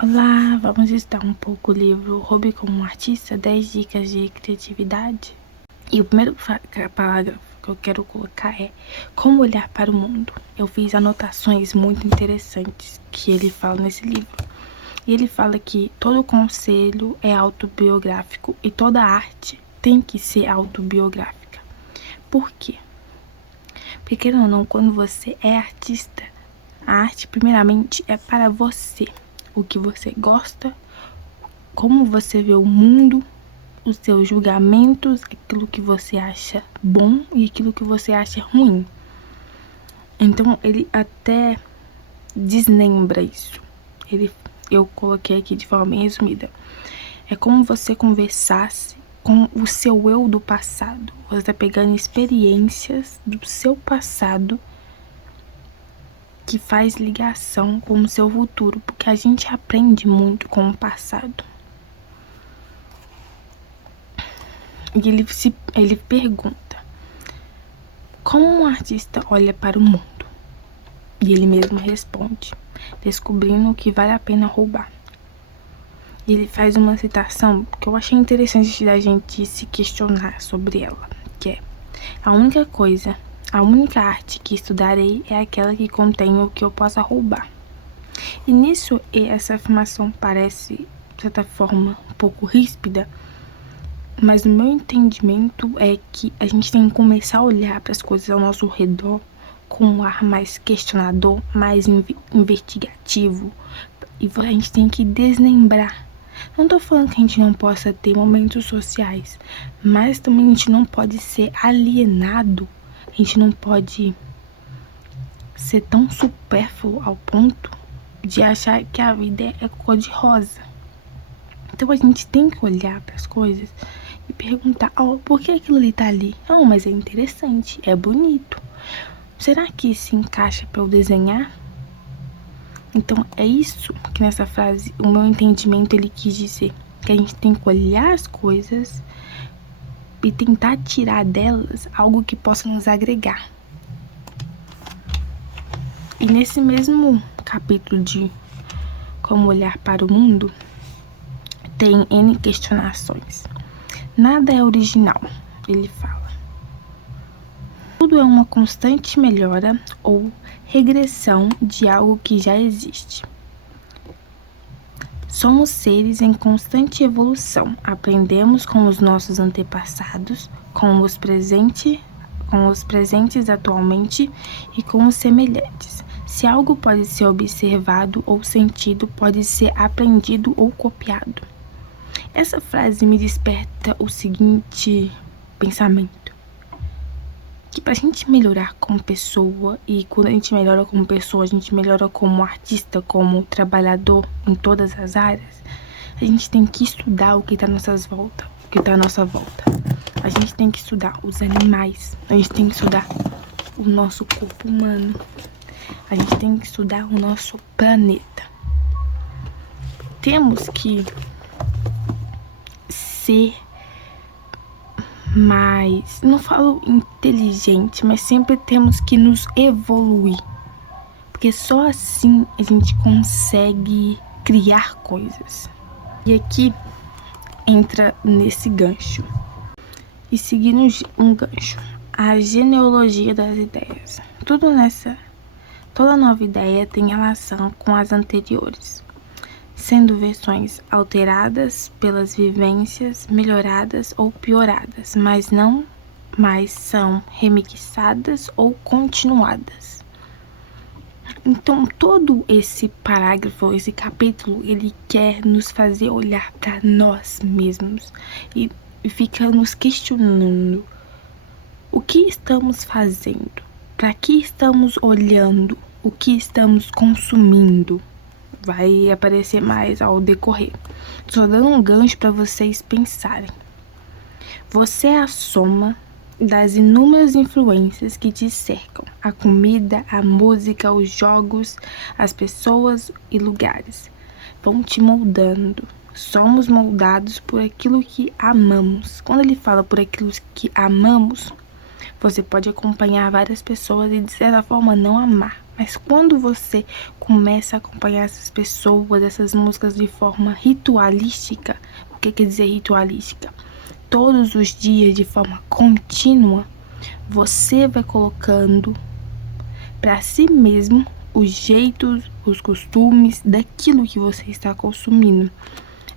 Olá, vamos estudar um pouco o livro Roube como um Artista, 10 dicas de criatividade. E o primeiro parágrafo que eu quero colocar é como olhar para o mundo. Eu fiz anotações muito interessantes que ele fala nesse livro. E ele fala que todo conselho é autobiográfico e toda arte tem que ser autobiográfica. Por quê? Porque, querendo ou não, quando você é artista, a arte primeiramente é para você. O que você gosta, como você vê o mundo, os seus julgamentos, aquilo que você acha bom e aquilo que você acha ruim. Então ele até desmembra isso. Eu coloquei aqui de forma bem resumida. É como você conversasse com o seu eu do passado. Você está pegando experiências do seu passado que faz ligação com o seu futuro, porque a gente aprende muito com o passado. E ele pergunta: como um artista olha para o mundo? E ele mesmo responde: descobrindo o que vale a pena roubar. E ele faz uma citação que eu achei interessante da gente se questionar sobre ela, que é: a única arte que estudarei é aquela que contém o que eu possa roubar. E nisso, essa afirmação parece, de certa forma, um pouco ríspida, mas o meu entendimento é que a gente tem que começar a olhar para as coisas ao nosso redor com um ar mais questionador, mais investigativo, e a gente tem que desmembrar. Não tô falando que a gente não possa ter momentos sociais, mas também a gente não pode ser alienado, a gente não pode ser tão supérfluo ao ponto de achar que a vida é cor-de-rosa. Então a gente tem que olhar para as coisas e perguntar: por que aquilo ali tá ali? Mas é interessante, é bonito. Será que se encaixa para eu desenhar? Então é isso que nessa frase, o meu entendimento, ele quis dizer. Que a gente tem que olhar as coisas e tentar tirar delas algo que possa nos agregar. E nesse mesmo capítulo de como olhar para o mundo, tem N questionações. Nada é original, ele fala. Tudo é uma constante melhora ou regressão de algo que já existe. Somos seres em constante evolução. Aprendemos com os nossos antepassados, com os presentes atualmente e com os semelhantes. Se algo pode ser observado ou sentido, pode ser aprendido ou copiado. Essa frase me desperta o seguinte pensamento: que pra gente melhorar como pessoa, e quando a gente melhora como pessoa, a gente melhora como artista, como trabalhador em todas as áreas, a gente tem que estudar o que tá à nossa volta. A gente tem que estudar os animais, a gente tem que estudar o nosso corpo humano, a gente tem que estudar o nosso planeta. Temos que ser mais, não falo inteligente, mas sempre temos que nos evoluir, porque só assim a gente consegue criar coisas. E aqui entra nesse gancho, e seguindo um gancho, a genealogia das ideias. Toda nova ideia tem relação com as anteriores, sendo versões alteradas pelas vivências, melhoradas ou pioradas, mas não mais são remixadas ou continuadas. Então, todo esse parágrafo, esse capítulo, ele quer nos fazer olhar para nós mesmos e fica nos questionando: o que estamos fazendo? Para que estamos olhando? O que estamos consumindo? Vai aparecer mais ao decorrer. Só dando um gancho para vocês pensarem. Você é a soma das inúmeras influências que te cercam: a comida, a música, os jogos, as pessoas e lugares. Vão te moldando. Somos moldados por aquilo que amamos. Quando ele fala por aquilo que amamos, você pode acompanhar várias pessoas e de certa forma não amar. Mas quando você começa a acompanhar essas pessoas, essas músicas de forma ritualística, o que quer dizer ritualística? Todos os dias, de forma contínua, você vai colocando para si mesmo os jeitos, os costumes daquilo que você está consumindo.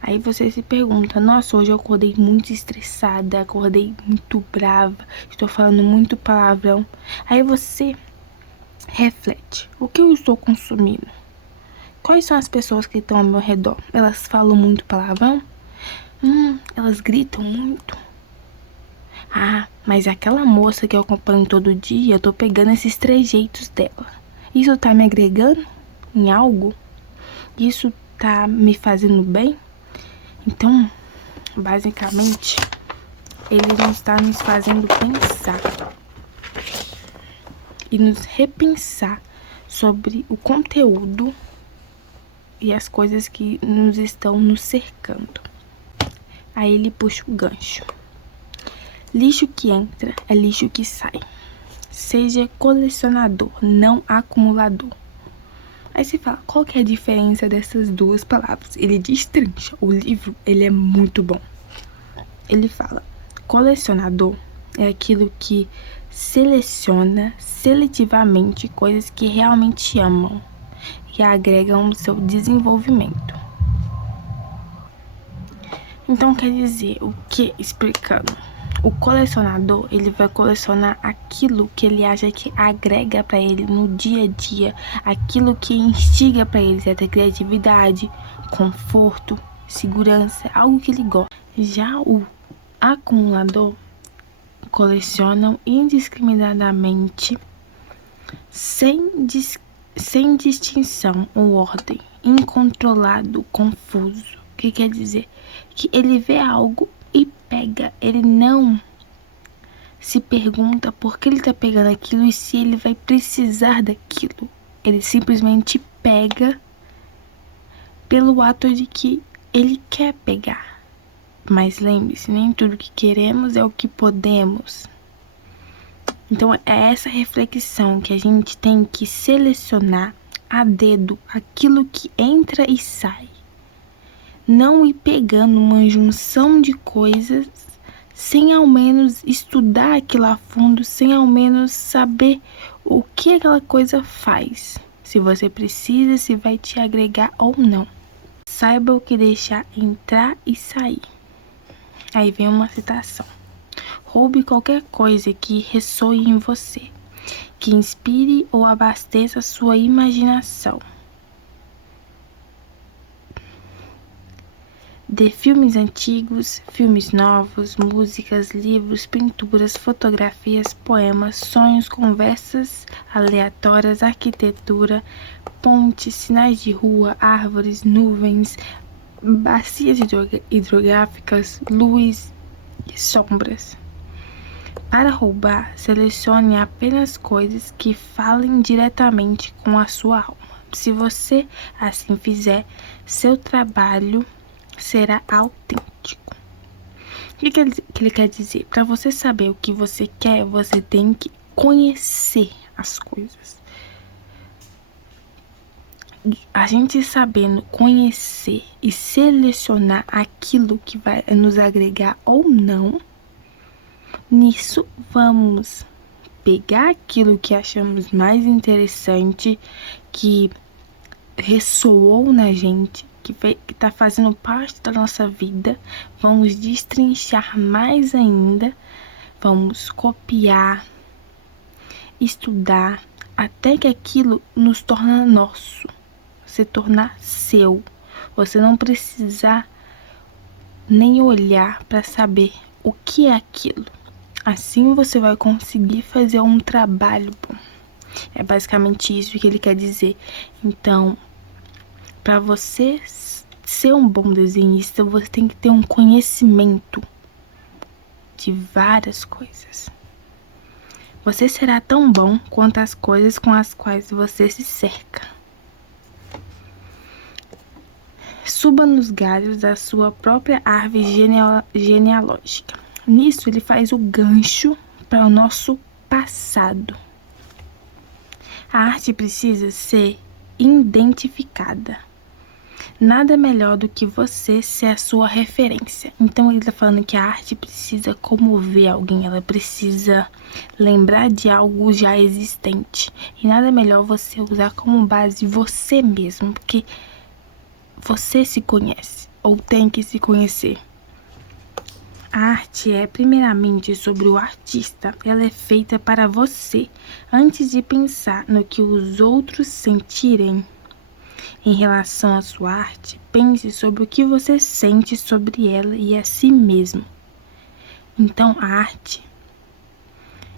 Aí você se pergunta, nossa, hoje eu acordei muito estressada, acordei muito brava, estou falando muito palavrão. Aí você reflete, o que eu estou consumindo? Quais são as pessoas que estão ao meu redor? Elas falam muito palavrão? Elas gritam muito? Ah, mas aquela moça que eu acompanho todo dia, eu tô pegando esses trejeitos dela. Isso tá me agregando em algo? Isso tá me fazendo bem? Então, basicamente, ele não está nos fazendo pensar e nos repensar sobre o conteúdo e as coisas que nos estão nos cercando. Aí ele puxa o gancho. Lixo que entra é lixo que sai. Seja colecionador, não acumulador. Aí você fala, qual que é a diferença dessas duas palavras? Ele destrincha. O livro, ele é muito bom. Ele fala, colecionador é aquilo que seleciona seletivamente coisas que realmente amam e agregam ao seu desenvolvimento. Então quer dizer, o que? Explicando. O colecionador, ele vai colecionar aquilo que ele acha que agrega para ele no dia a dia, aquilo que instiga para ele certa criatividade, conforto, segurança, algo que ele gosta. Já o acumulador colecionam indiscriminadamente, sem distinção ou ordem, incontrolado, confuso. O que quer dizer? Que ele vê algo e pega, ele não se pergunta por que ele tá pegando aquilo e se ele vai precisar daquilo. Ele simplesmente pega pelo ato de que ele quer pegar. Mas lembre-se, nem tudo que queremos é o que podemos. Então é essa reflexão que a gente tem que selecionar a dedo aquilo que entra e sai. Não ir pegando uma junção de coisas sem ao menos estudar aquilo a fundo, sem ao menos saber o que aquela coisa faz. Se você precisa, se vai te agregar ou não. Saiba o que deixar entrar e sair. Aí vem uma citação. Roube qualquer coisa que ressoe em você, que inspire ou abasteça sua imaginação. De filmes antigos, filmes novos, músicas, livros, pinturas, fotografias, poemas, sonhos, conversas aleatórias, arquitetura, pontes, sinais de rua, árvores, nuvens, bacias hidrográficas, luz e sombras. Para roubar, selecione apenas coisas que falem diretamente com a sua alma. Se você assim fizer, seu trabalho será autêntico. O que ele quer dizer? Para você saber o que você quer, você tem que conhecer as coisas. A gente sabendo conhecer e selecionar aquilo que vai nos agregar ou não, nisso vamos pegar aquilo que achamos mais interessante, que ressoou na gente, que tá fazendo parte da nossa vida, vamos destrinchar mais ainda, vamos copiar, estudar, até que aquilo nos torna nosso, se tornar seu. Você não precisar nem olhar para saber o que é aquilo. Assim você vai conseguir fazer um trabalho bom. É basicamente isso que ele quer dizer. Então, para você ser um bom desenhista, você tem que ter um conhecimento de várias coisas. Você será tão bom quanto as coisas com as quais você se cerca. Suba nos galhos da sua própria árvore genealógica. Nisso, ele faz o gancho para o nosso passado. A arte precisa ser identificada. Nada melhor do que você ser a sua referência. Então ele tá falando que a arte precisa comover alguém, ela precisa lembrar de algo já existente. E nada melhor você usar como base você mesmo, porque você se conhece, ou tem que se conhecer. A arte é primeiramente sobre o artista, ela é feita para você, antes de pensar no que os outros sentirem. Em relação à sua arte, pense sobre o que você sente sobre ela e a si mesmo. Então a arte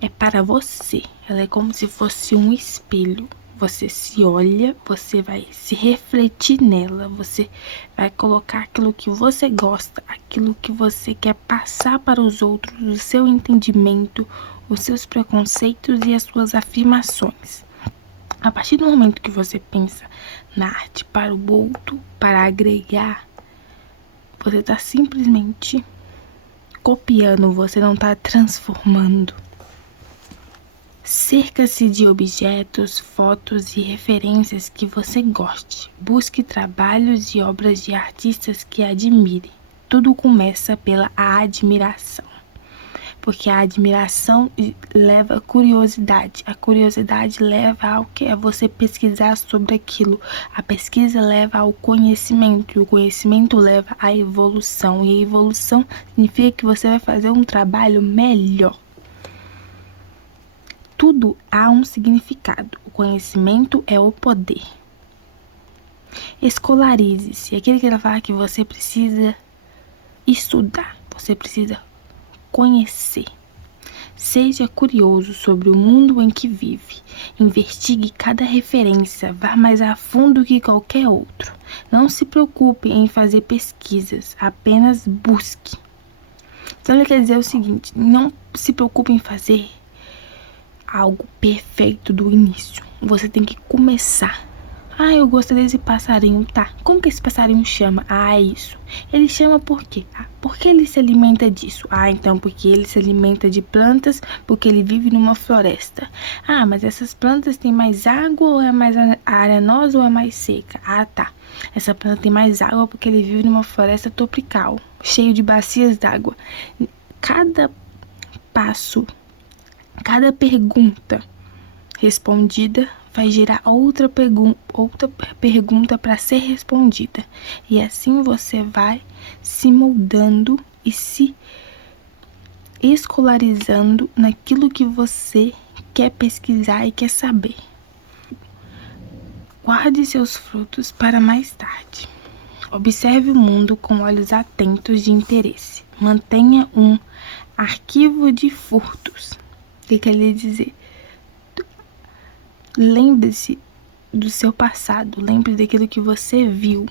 é para você, ela é como se fosse um espelho. Você se olha, você vai se refletir nela, você vai colocar aquilo que você gosta, aquilo que você quer passar para os outros, o seu entendimento, os seus preconceitos e as suas afirmações. A partir do momento que você pensa na arte para o outro, para agregar, você está simplesmente copiando, você não está transformando. Cerca-se de objetos, fotos e referências que você goste. Busque trabalhos e obras de artistas que admire. Tudo começa pela admiração. Porque a admiração leva a curiosidade. A curiosidade leva ao que é você pesquisar sobre aquilo. A pesquisa leva ao conhecimento. E o conhecimento leva à evolução. E a evolução significa que você vai fazer um trabalho melhor. Tudo há um significado. O conhecimento é o poder. Escolarize-se. Aquilo que ele fala que você precisa estudar. Você precisa conhecer. Seja curioso sobre o mundo em que vive. Investigue cada referência. Vá mais a fundo que qualquer outro. Não se preocupe em fazer pesquisas. Apenas busque. Então ele quer dizer o seguinte: não se preocupe em fazer algo perfeito do início. Você tem que começar. Ah, eu gosto desse passarinho, tá? Como que esse passarinho chama? Ah, é isso. Ele chama por quê? Ah, porque ele se alimenta disso. Ah, então porque ele se alimenta de plantas, porque ele vive numa floresta. Ah, mas essas plantas têm mais água ou é mais arenosa ou é mais seca? Ah, tá. Essa planta tem mais água porque ele vive numa floresta tropical, cheio de bacias d'água. Cada passo, cada pergunta respondida vai gerar outra pergunta para ser respondida. E assim você vai se moldando e se escolarizando naquilo que você quer pesquisar e quer saber. Guarde seus frutos para mais tarde. Observe o mundo com olhos atentos de interesse. Mantenha um arquivo de furtos. O que quer dizer? Lembre-se do seu passado, lembre daquilo que você viu,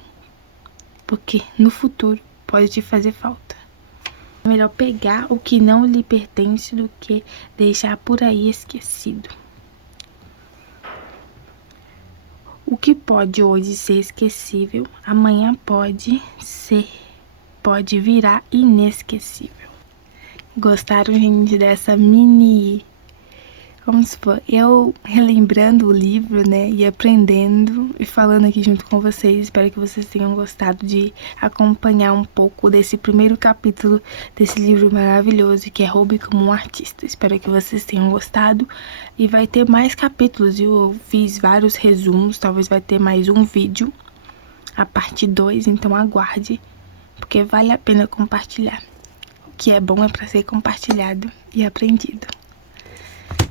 porque no futuro pode te fazer falta. É melhor pegar o que não lhe pertence do que deixar por aí esquecido. O que pode hoje ser esquecível, amanhã pode virar inesquecível. Gostaram, gente, dessa mini... Vamos supor, eu relembrando o livro, né, e aprendendo e falando aqui junto com vocês. Espero que vocês tenham gostado de acompanhar um pouco desse primeiro capítulo desse livro maravilhoso que é Roube como um Artista. Espero que vocês tenham gostado e vai ter mais capítulos. Eu fiz vários resumos, talvez vai ter mais um vídeo, a parte 2, então aguarde, porque vale a pena compartilhar. O que é bom é para ser compartilhado e aprendido.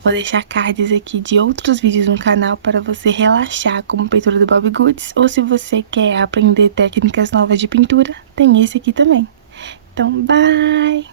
Vou deixar cards aqui de outros vídeos no canal para você relaxar como pintura do Bobbie Goods. Ou se você quer aprender técnicas novas de pintura, tem esse aqui também. Então, bye!